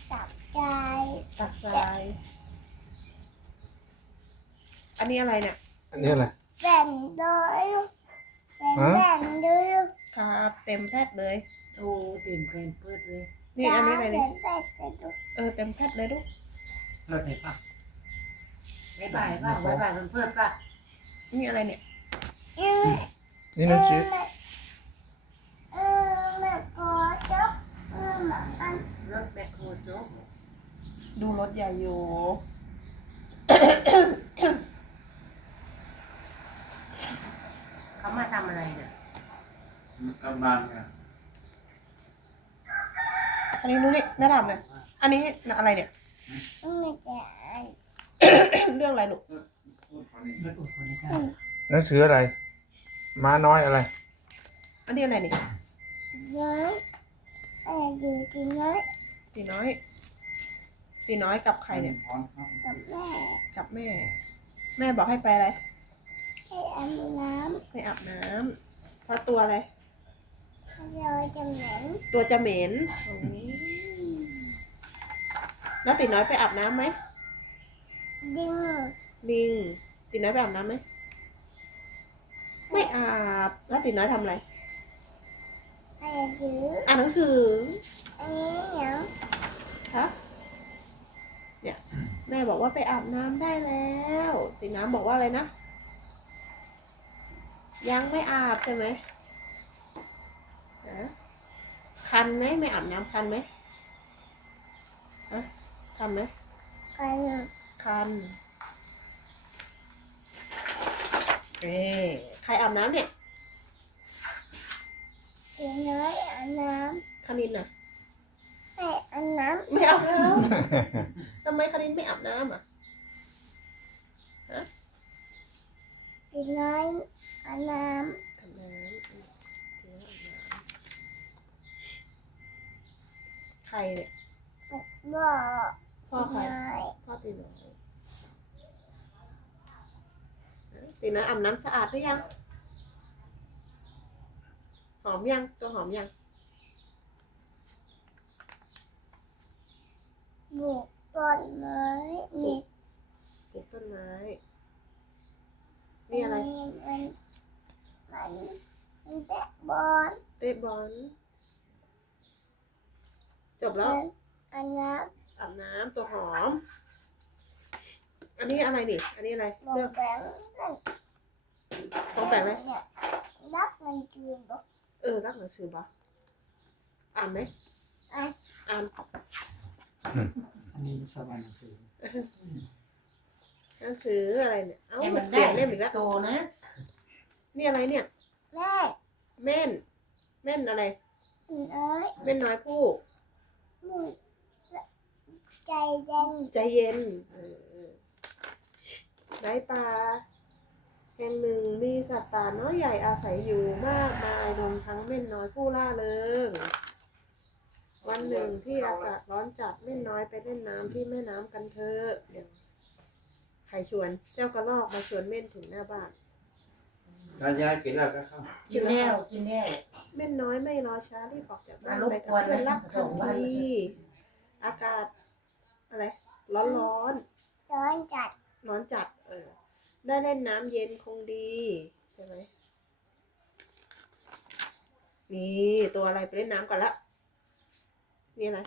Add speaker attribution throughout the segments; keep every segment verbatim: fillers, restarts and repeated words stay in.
Speaker 1: ตักใจ
Speaker 2: ตักทรายอันนี้อะไรเนี่ย
Speaker 3: อันนี้อะไร
Speaker 1: แบ่งด้วยแบ่งแบ่งด้วย
Speaker 2: ครับเต็มแพทเลย
Speaker 4: โอ้เต็มแผ่นเปิดเลย
Speaker 2: นี่อันนี้อะไร
Speaker 1: แบ่
Speaker 2: นี่
Speaker 1: งแบ่งจะดู
Speaker 2: เออเต็มแพทเลยลูก
Speaker 4: เปิดไหนปะไม่บ่ายป่ะบ่ายบ่ายมันเปิดป่ะ
Speaker 2: นี่อะไรเนี่ย
Speaker 1: อืม
Speaker 3: นี่น้ำจืด
Speaker 1: เออแม่ก็จ๊อกเออหมาอัน
Speaker 4: รถแบคโฮโจ๊ก
Speaker 2: ดูรถใหญ่อยู่
Speaker 4: เขามาทำอะไรเนี่ย
Speaker 5: กำลังอ่ะ
Speaker 2: อันนี้นู้นนี่แม่ดำเนี่ยอันนี้อะไรเนี่ย
Speaker 1: ไม่จะอัน
Speaker 2: เรื่องอะไรลูก
Speaker 5: พูดคนนี้
Speaker 4: รถอุดคนนี้กัน
Speaker 3: หนังสืออะไร ม้าน้อยอะไร
Speaker 2: อันนี้อะไรนี่
Speaker 1: น้อยเอออยู่ที่น้อย
Speaker 2: ตีน้อยตีน้อยกับใครเนี่ย
Speaker 5: พร้อมครับ
Speaker 1: กับแม่
Speaker 2: กับแม่ แม่บอกให้ไปอะไร
Speaker 1: ให้อาบน้
Speaker 2: ไปอาบน้ำเพราะตัวอะไร
Speaker 1: ำให้เราจะเหม็น
Speaker 2: ตัวจะเหม็นแล้วตีน้อยไปอาบน้ำไหม
Speaker 1: ดึง
Speaker 2: ลิงตีน้อยไปอาบน้ำไหมไม่อาบแล้วตีน้อยทำอะไร
Speaker 1: ให้ดื้อ
Speaker 2: อ่านหนังสือ
Speaker 1: อันนี้เหรอ
Speaker 2: ครับเนี่ยแม่บอกว่าไปอาบน้ำได้แล้วตีน้ำบอกว่าอะไรนะยังไม่อาบใช่ไหมนะคันไหมไม่อาบน้ำคันไหมฮะคันไหม
Speaker 1: กัน
Speaker 2: คันเอ๊ใครอาบน้ำเนี่ย
Speaker 1: ที่น้อยอาบน้
Speaker 2: คณินน่ะ
Speaker 1: ำให้อาบน้
Speaker 2: ไม่อาบน้ำทำไมคณินไม่อาบน้ำอ่ะ
Speaker 1: ำที่น้อยอาบน้
Speaker 2: อาบน้ำถือว่าอาบน้ำใครเนี่ย
Speaker 1: ำบ่อ
Speaker 2: พ่อ
Speaker 1: ที่
Speaker 2: ใคร
Speaker 1: น้อย
Speaker 2: พ่อตีน้อยตีน้อยอาบน้ำสะอาดหรือยังหอมยังตัวหอมยัง
Speaker 1: บุกต้นไม้นี่
Speaker 2: ปลูกต้นไม้นี่อะไร
Speaker 1: มันมันมันแตะบอล
Speaker 2: เตะบอลจบแล้ว
Speaker 1: มันอันน้
Speaker 2: อาบน้ำตัวหอม อันนี้อะไรนี่ อันนี้อะไร
Speaker 1: ำมอง
Speaker 2: เลือก
Speaker 1: แบงนั่น
Speaker 2: ต้องแต่งไหม
Speaker 1: เนี่ยรักมันจืดบอก
Speaker 2: เออรักหนังสือปะอ่านไหม
Speaker 1: อ่ะ
Speaker 2: อ่าน
Speaker 4: อันนี้สวรรค์สื่อ
Speaker 2: หนังสืออะไรเนี่ย เอ้า
Speaker 4: ให้มัน
Speaker 2: เป
Speaker 4: ได้
Speaker 2: ลี่ยนเล่มอีกแล้ว
Speaker 4: โตนะ
Speaker 2: นี่อะไรเนี่ย
Speaker 1: แม่
Speaker 2: เม่น เม่นอะไร
Speaker 1: น้อย
Speaker 2: เม่นน้อยผู้
Speaker 1: มุดใจเย็น
Speaker 2: ใจเย็นเออไร้ป่าแห่งหนึ่งมีสัตว์ป่าน้อยใหญ่อาศัยอยู่มากมายรวมทั้งเม่นน้อยผู้ล่าเริงวันหนึ่งที่อากาศร้อนจัดเม่นน้อยไปเล่นน้ำที่แม่น้ำกันเถอะเดี๋ยวใครชวนเจ้ากระรอกมาชวนเม่นถึงหน้าบ้าน
Speaker 5: ตายายกินแล้วก็เข้า
Speaker 4: กินแล้วกินแล้ว
Speaker 2: เม่นน้อยไม่รอช้ารีบออกจากบ้าน
Speaker 4: มารบ
Speaker 2: ไปกับ
Speaker 4: กวน
Speaker 2: เพื่อนรัก
Speaker 4: ส่
Speaker 2: ทั
Speaker 4: ง
Speaker 2: น
Speaker 4: บ้าน
Speaker 2: ทีอากาศอะไรร้อนร้อน
Speaker 1: ร้อนจัด
Speaker 2: ร้อนจัดเออได้เล่นน้ำเย็นคงดีใช่ไหมนี่ตัวอะไรไปเล่นน้ำก่อนละนี่อะไร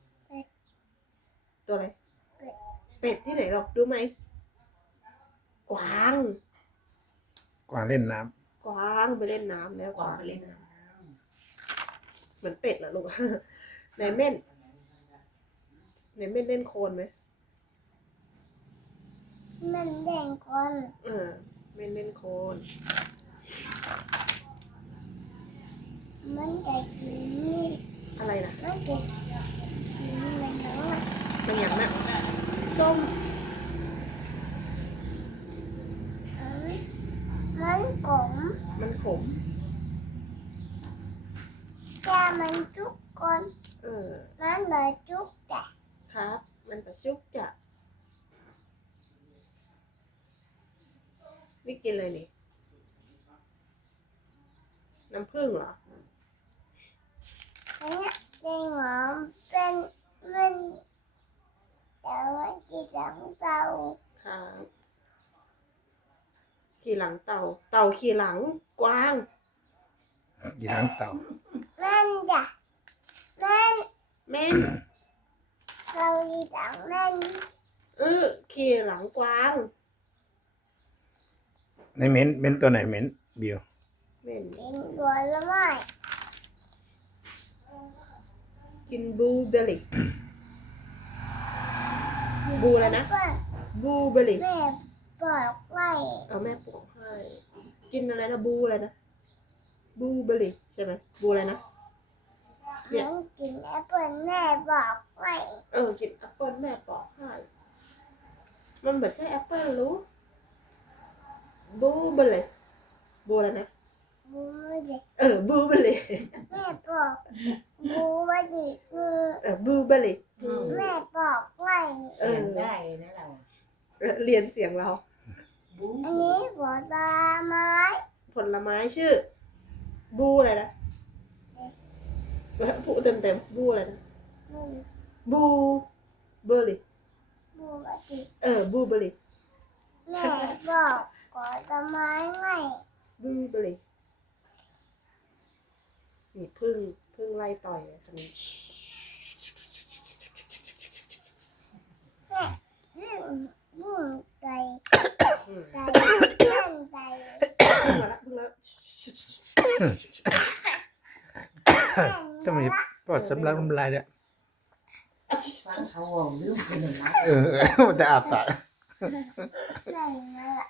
Speaker 2: ตัวอะไรเป็ดที่ไหนหรอกดูไหมกวาง
Speaker 3: กวางเล่นน้
Speaker 2: กวางไปเล่นน้ำแล้ว
Speaker 4: กวางไปเล่นน้
Speaker 2: เหมือนเป็ดเหรอลูก ไหนเม่นไหนเม่นเล่นโคลนไหม
Speaker 1: มันแดงคน
Speaker 2: เออเม่นเล่นโคลน
Speaker 1: มันจะกินนี่
Speaker 2: อะไรนะ
Speaker 1: มันจะกินมันน้อย
Speaker 2: เป็นอย่างนั้นส้ม
Speaker 1: เอ้ยมันกลม
Speaker 2: มันขม
Speaker 1: แค่มันจุกคน
Speaker 2: เออ
Speaker 1: มันเลยจุกจ้ะ
Speaker 2: ครับ มันประชุกจะนี่กินอะไรนี่ น้ำผึ้งเหรอ
Speaker 1: อันเนี้ยแดงหอมเป็นมันงเต่า
Speaker 2: ครับขี่หลังเต่า เต่าขี่หลังกวาง
Speaker 3: ยีหลังเต่า
Speaker 1: แม่นจ้ะแม่น
Speaker 2: เม่น
Speaker 1: เราดีจังแม่น
Speaker 2: เออขี่หลังกวาง
Speaker 3: ในเหม็นเหม็นตัวไหนเหม็นเบียว
Speaker 2: เม่น
Speaker 1: กินตัวละไม่
Speaker 2: กินบลูเบอร์รี่ บูอะไรนะ
Speaker 1: เปิ้ล
Speaker 2: บลูเบอร์รี่
Speaker 1: แม่บอกไว้
Speaker 2: เอาแม่ปลูกให้ กินอะไรนะบลูอะไรนะบลูเบอร์รี่ใช่ไหมบลูอะไรนะ เนี่ย
Speaker 1: ฉันกินแอปเปิ้ลแม่บอกไว้
Speaker 2: เออ กินแอปเปิลแม่ปอกให้ มันเหมือนใช่แอปเปิลรู้บลูเบอร์รี่บลูอะไรนะ
Speaker 1: บูไม่ดี
Speaker 2: เออบลูเบอร์รี่
Speaker 1: แม่บอกบูไม่ดีคือ
Speaker 2: เออบลูเบอร์รี่
Speaker 1: แม่บอกไว้
Speaker 4: เสียงได้นะเรา
Speaker 2: เออเรียนเสียงเรา
Speaker 4: บู๊
Speaker 1: อันนี้ผลไม้
Speaker 2: ผลไม้ชื่อบลูอะไรนะเออพูดเต็มเต็มๆบลูอะไรนะ
Speaker 1: บู
Speaker 2: บลูเบอร์รี่
Speaker 1: บูไม่ดี
Speaker 2: เออบลูเบอร์รี่
Speaker 1: แม่บอกผลไม้ไง
Speaker 2: บลูเบอร์รี่นี่พึ่งพึ่งไล่ต่อยเลยตอนนี้
Speaker 1: แม่เรื่องบุ้งไก่
Speaker 2: อืม
Speaker 1: ไก่เล่นไก่
Speaker 2: พึ่งมาละพึ่งแล้ว
Speaker 3: ทำไมปลอดสำลักน้ำลายเนี่ย
Speaker 4: ฟังเขาบอกลืมไปหนึ่งนะ
Speaker 3: เออมันจะอาบตา
Speaker 1: ไก่มาละ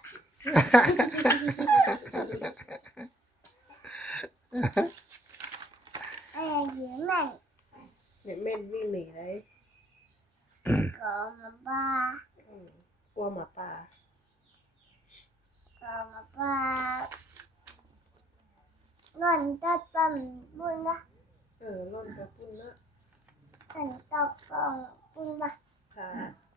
Speaker 1: ไอ้หญิงแม่
Speaker 2: เนี่ยเม่นวิ่งหนีเลย
Speaker 1: ก็มาบ้า
Speaker 2: อืมกลัวหมาป่า
Speaker 1: ก็มาบ้าเงินจะต้นบุญนะ
Speaker 2: เออร่อนกระปุ้นนะ
Speaker 1: เงินตกกองบุญนะ
Speaker 2: ค่ะ